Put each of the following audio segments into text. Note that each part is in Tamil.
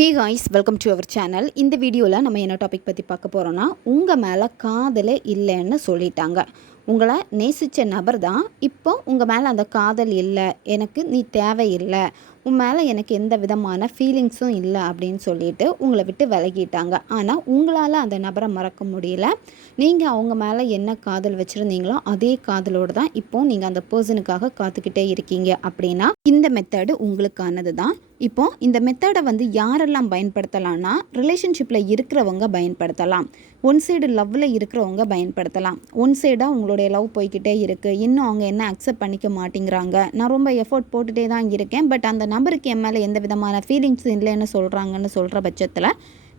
Hey guys, welcome to our channel. இந்த வீடியோவில் நம்ம என்ன டாபிக் பற்றி பார்க்க போகிறோன்னா, உங்கள் மேலே காதலே இல்லைன்னு சொல்லிட்டாங்க. உங்களை நேசித்த நபர் தான் இப்போ உங்கள் மேலே அந்த காதல் இல்லை, எனக்கு நீ தேவையில்லை, உன் மேலே எனக்கு எந்த விதமான ஃபீலிங்ஸும் இல்லை அப்படின்னு சொல்லிட்டு உங்களை விட்டு விலகிட்டாங்க. ஆனால் உங்களால் அந்த நபரை மறக்க முடியல. நீங்கள் அவங்க மேலே என்ன காதல் வச்சுருந்தீங்களோ அதே காதலோடு தான் இப்போது நீங்கள் அந்த பர்சனுக்காக காத்துக்கிட்டே இருக்கீங்க. அப்படின்னா இந்த மெத்தடு உங்களுக்கானது தான். இப்போ இந்த மெத்தடை யாரெல்லாம் பயன்படுத்தலாம்னா, ரிலேஷன்ஷிப்பில் இருக்கிறவங்க பயன்படுத்தலாம், ஒன் சைடு லவ்வில் இருக்கிறவங்க பயன்படுத்தலாம். ஒன் சைடாக உங்களுடைய லவ் போய்கிட்டே இருக்குது, இன்னும் அவங்க என்ன அக்செப்ட் பண்ணிக்க மாட்டேங்கிறாங்க, நான் ரொம்ப எஃபோர்ட் போட்டுகிட்டே தான் இருக்கேன், பட் அந்த நபருக்கு என் மேலே எந்த விதமான ஃபீலிங்ஸ் இல்லைன்னு சொல்கிறாங்கன்னு சொல்கிற பட்சத்தில்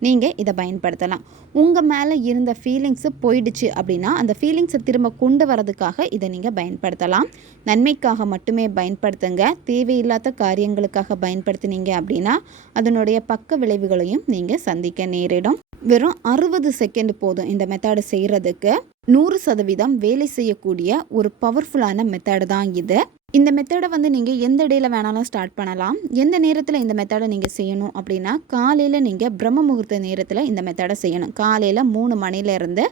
நீங்கள் இதை பயன்படுத்தலாம். உங்கள் மேலே இருந்த ஃபீலிங்ஸு போயிடுச்சு அப்படின்னா அந்த ஃபீலிங்ஸை திரும்ப கொண்டு வரதுக்காக இதை நீங்கள் பயன்படுத்தலாம். நன்மைக்காக மட்டுமே பயன்படுத்துங்க. தேவையில்லாத காரியங்களுக்காக பயன்படுத்தினீங்க அப்படின்னா அதனுடைய பக்க விளைவுகளையும் நீங்கள் சந்திக்க நேரிடும். வெறும் 60 செகண்ட் போதும் இந்த மெத்தடு செய்கிறதுக்கு. 100% வேலை செய்யக்கூடிய ஒரு பவர்ஃபுல்லான மெத்தடு தான் இது. இந்த மெத்தடை நீங்கள் எந்த இடையில வேணாலும் ஸ்டார்ட் பண்ணலாம். எந்த நேரத்தில் இந்த மெத்தடை நீங்கள் செய்யணும் அப்படின்னா, காலையில் நீங்கள் பிரம்ம முகூர்த்த நேரத்தில் இந்த மெத்தடை செய்யணும். காலையில் 3 மணிலேருந்து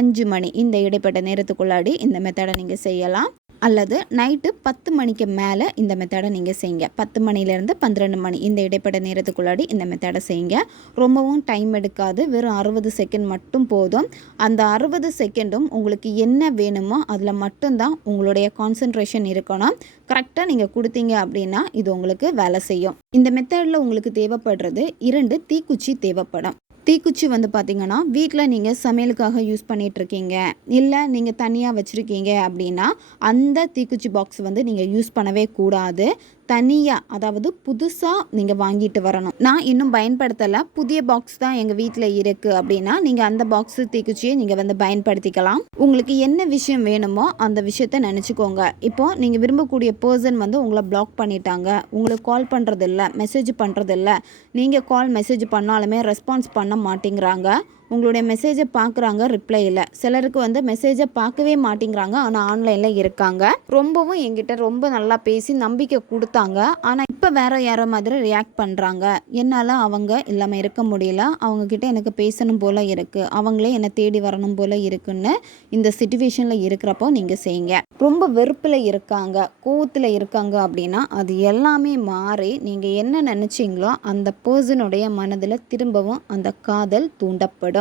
5 மணி இந்த இடைப்பட்ட நேரத்துக்குள்ளாடி இந்த மெத்தடை நீங்கள் செய்யலாம். அல்லது நைட்டு 10 மணிக்கு மேலே இந்த மெத்தடை நீங்கள் செய்யுங்க. 10 மணிலேருந்து 12 மணி இந்த இடைப்பட்ட நேரத்துக்குள்ளாடி இந்த மெத்தடை செய்யுங்க. ரொம்பவும் டைம் எடுக்காது, வெறும் 60 செகண்ட் மட்டும் போதும். அந்த 60 செகண்டும் உங்களுக்கு என்ன வேணுமோ அதில் மட்டும்தான் உங்களுடைய கான்சன்ட்ரேஷன் இருக்கணும். கரெக்டாக நீங்கள் கொடுத்தீங்க அப்படின்னா இது உங்களுக்கு வேலை செய்யும். இந்த மெத்தடில் உங்களுக்கு தேவைப்படுறது 2 தீக்குச்சி தேவைப்படும். தீக்குச்சி பார்த்திங்கன்னா, வீட்டில் நீங்கள் சமையலுக்காக யூஸ் பண்ணிகிட்ருக்கீங்க, இல்லை நீங்கள் தனியாக வச்சுருக்கீங்க அப்படின்னா அந்த தீக்குச்சி பாக்ஸ் நீங்கள் யூஸ் பண்ணவே கூடாது. தனியாக, அதாவது புதுசாக நீங்கள் வாங்கிட்டு வரணும். நான் இன்னும் பயன்படுத்தலை, புதிய பாக்ஸ் தான் எங்கள் வீட்டில் இருக்குது அப்படின்னா நீங்கள் அந்த பாக்ஸு தீக்குச்சியை நீங்கள் பயன்படுத்திக்கலாம். உங்களுக்கு என்ன விஷயம் வேணுமோ அந்த விஷயத்த நினச்சிக்கோங்க. இப்போது நீங்கள் விரும்பக்கூடிய பர்சன் உங்களை பிளாக் பண்ணிட்டாங்க, உங்களுக்கு கால் பண்ணுறதில்ல, மெசேஜ் பண்ணுறதில்ல, நீங்கள் கால் மெசேஜ் பண்ணாலுமே ரெஸ்பான்ஸ் பண்ண மாட்டேங்கிறாங்க, உங்களுடைய மெசேஜை பார்க்குறாங்க, ரிப்ளை இல்லை. சிலருக்கு மெசேஜை பார்க்கவே மாட்டேங்கிறாங்க, ஆனால் ஆன்லைனில் இருக்காங்க. ரொம்பவும் என்கிட்ட ரொம்ப நல்லா பேசி நம்பிக்கை கொடுத்தாங்க, ஆனால் இப்போ வேறு யாரோ மாதிரி ரியாக்ட் பண்ணுறாங்க. என்னால் அவங்க இல்லாமல் இருக்க முடியல, அவங்கக்கிட்ட எனக்கு பேசணும் போல் இருக்குது, அவங்களே என்னை தேடி வரணும் போல் இருக்குன்னு இந்த சிச்சுவேஷனில் இருக்கிறப்போ நீங்கள் செய்யுங்க. ரொம்ப வெறுப்பில் இருக்காங்க, கோவத்தில் இருக்காங்க அப்படின்னா அது எல்லாமே மாறி நீங்கள் என்ன நினச்சிங்களோ அந்த பர்சனுடைய மனதில் திரும்பவும் அந்த காதல் தூண்டப்படும்.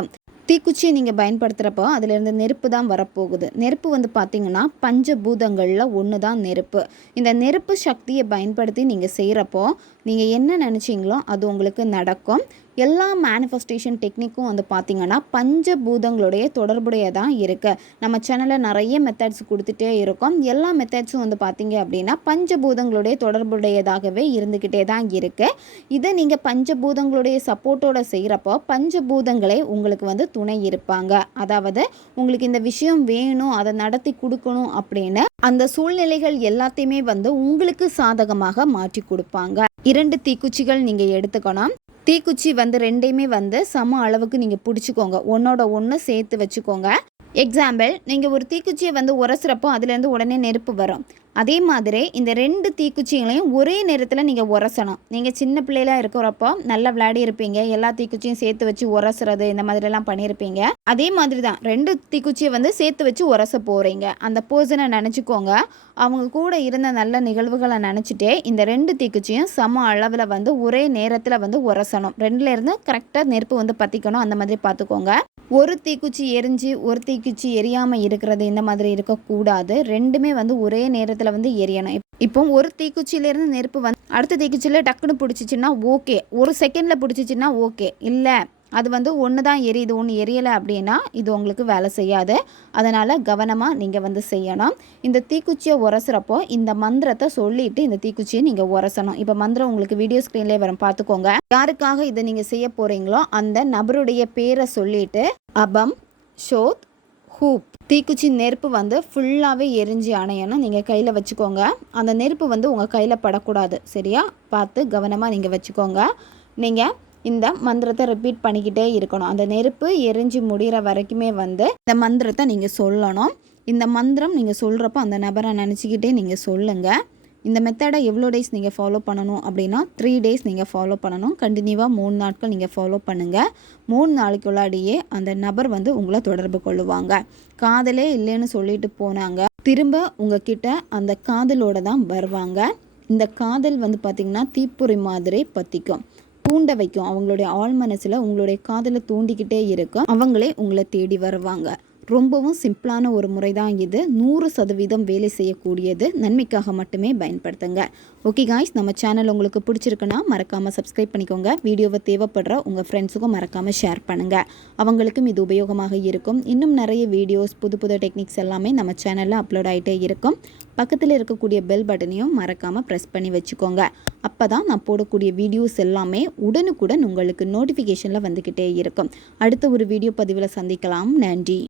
தீக்குச்சியை நீங்கள் பயன்படுத்துகிறப்போ அதிலிருந்து நெருப்பு தான் வரப்போகுது. நெருப்பு பார்த்திங்கன்னா பஞ்சபூதங்களில் ஒன்று தான் நெருப்பு. இந்த நெருப்பு சக்தியை பயன்படுத்தி நீங்கள் செய்கிறப்போ நீங்கள் என்ன நினச்சிங்களோ அது உங்களுக்கு நடக்கும். எல்லா மேனிஃபெஸ்டேஷன் டெக்னிக்கும் பார்த்திங்கன்னா பஞ்சபூதங்களுடைய தொடர்புடையதான் இருக்குது. நம்ம சேனலில் நிறைய மெத்தட்ஸ் கொடுத்துட்டே இருக்கோம். எல்லா மெத்தட்ஸும் பார்த்திங்க அப்படின்னா பஞ்சபூதங்களுடைய தொடர்புடையதாகவே இருந்துக்கிட்டே தான் இருக்குது. இதை நீங்கள் பஞ்சபூதங்களுடைய சப்போர்ட்டோட செய்கிறப்போ பஞ்சபூதங்களே உங்களுக்கு துணை இருப்பாங்க. அதாவது உங்களுக்கு இந்த விஷயம் வேணும், அதை நடத்தி கொடுக்கணும் அப்படின்னு அந்த சூழ்நிலைகள் எல்லாத்தையுமே உங்களுக்கு சாதகமாக மாற்றி கொடுப்பாங்க. 2 தீக்குச்சிகள் நீங்கள் எடுத்துக்கணும். தீக்குச்சி 2யுமே சம அளவுக்கு நீங்கள் பிடிச்சிக்கோங்க, ஒன்றோட ஒன்று சேர்த்து வச்சுக்கோங்க. எக்ஸாம்பிள், நீங்கள் ஒரு தீக்குச்சியை உரசுறப்போ அதுலேருந்து உடனே நெருப்பு வரும். அதே மாதிரி இந்த 2 தீக்குச்சிகளையும் ஒரே நேரத்தில் நீங்கள் உரசணும். நீங்கள் சின்ன பிள்ளைலாம் இருக்கிறப்போ நல்லா விளையாடி இருப்பீங்க, எல்லா தீக்குச்சியும் சேர்த்து வச்சு உரசுறது இந்த மாதிரிலாம் பண்ணியிருப்பீங்க. அதே மாதிரி தான் 2 தீக்குச்சியை சேர்த்து வச்சு உரச போகிறீங்க. அந்த பர்சனை நினச்சிக்கோங்க, அவங்க கூட இருந்த நல்ல நிகழ்வுகளை நினச்சிட்டே இந்த 2 தீக்குச்சியும் சம அளவில் ஒரே நேரத்தில் உரசணும். 2லேருந்து கரெக்டாக நெருப்பு பற்றிக்கணும். அந்த மாதிரி பார்த்துக்கோங்க. ஒரு தீக்குச்சி எரிஞ்சு ஒரு தீக்குச்சி எரியாமல் இருக்கிறது இந்த மாதிரி இருக்கக்கூடாது. 2மே ஒரே நேரத்தில் எரியணும். இப்போ ஒரு தீக்குச்சியிலேருந்து நெருப்பு அடுத்த தீக்குச்சியில் டக்குன்னு பிடிச்சிச்சின்னா ஓகே, ஒரு செகண்டில் பிடிச்சிச்சின்னா ஓகே. இல்லை அது ஒன்று தான் எரியுது, ஒன்று எரியலை அப்படின்னா இது உங்களுக்கு வேலை செய்யாது. அதனால் கவனமாக நீங்கள் செய்யணும். இந்த தீக்குச்சியை உரசுறப்போ இந்த மந்திரத்தை சொல்லிவிட்டு இந்த தீக்குச்சியை நீங்கள் உரசணும். இப்போ மந்திரம் உங்களுக்கு வீடியோ ஸ்க்ரீன்லேயே வரும், பார்த்துக்கோங்க. யாருக்காக இதை நீங்கள் செய்ய போகிறீங்களோ அந்த நபருடைய பேரை சொல்லிவிட்டு அபம் ஷோத் ஹூப். தீக்குச்சி நெருப்பு ஃபுல்லாகவே எரிஞ்சு அணையணும். நீங்கள் கையில் வச்சுக்கோங்க. அந்த நெருப்பு உங்கள் கையில் படக்கூடாது. சரியா பார்த்து கவனமாக நீங்கள் வச்சுக்கோங்க. நீங்கள் இந்த மந்திரத்தை ரிப்பீட் பண்ணிக்கிட்டே இருக்கணும். அந்த நெருப்பு எரிஞ்சு முடிகிற வரைக்குமே இந்த மந்திரத்தை நீங்கள் சொல்லணும். இந்த மந்திரம் நீங்கள் சொல்கிறப்போ அந்த நபரை நினச்சிக்கிட்டே நீங்கள் சொல்லுங்கள். இந்த மெத்தடை எவ்வளோ டேஸ் நீங்கள் ஃபாலோ பண்ணணும் அப்படின்னா 3 டேஸ் நீங்கள் ஃபாலோ பண்ணணும். கண்டினியூவாக 3 நாட்கள் நீங்கள் ஃபாலோ பண்ணுங்கள். 3 நாளைக்குள்ளாடியே அந்த நபர் வந்து உங்களை தொடர்பு கொள்ளுவாங்க. காதலே இல்லைன்னு சொல்லிட்டு போனாங்க, திரும்ப உங்ககிட்ட அந்த காதலோட தான் வருவாங்க. இந்த காதல் வந்து பார்த்திங்கன்னா தீப்பொறி மாதிரி பற்றிக்கும், தூண்ட வைக்கும். அவங்களுடைய ஆழ் மனசில் உங்களுடைய காதலை தூண்டிக்கிட்டே இருக்கும். அவங்களே உங்களை தேடி வருவாங்க. ரொம்பவும் சிம்பிளான ஒரு முறை தான் இது. 100% வேலை செய்யக்கூடியது. நன்மைக்காக மட்டுமே பயன்படுத்துங்க. ஓகே காய்ஸ், நம்ம சேனல் உங்களுக்கு பிடிச்சிருக்குன்னா மறக்காமல் சப்ஸ்கிரைப் பண்ணிக்கோங்க. வீடியோவை தேவைப்படுற உங்கள் ஃப்ரெண்ட்ஸுக்கும் மறக்காமல் ஷேர் பண்ணுங்கள். அவங்களுக்கும் இது உபயோகமாக இருக்கும். இன்னும் நிறைய வீடியோஸ், புது புது டெக்னிக்ஸ் எல்லாமே நம்ம சேனலில் அப்லோட் ஆகிட்டே இருக்கும். பக்கத்தில் இருக்கக்கூடிய பெல் பட்டனையும் மறக்காமல் ப்ரெஸ் பண்ணி வச்சுக்கோங்க. அப்போ தான் நான் போடக்கூடிய வீடியோஸ் எல்லாமே உடனுக்குடன் உங்களுக்கு நோட்டிஃபிகேஷனில் வந்துக்கிட்டே இருக்கும். அடுத்த ஒரு வீடியோ பதிவில் சந்திக்கலாம். நன்றி.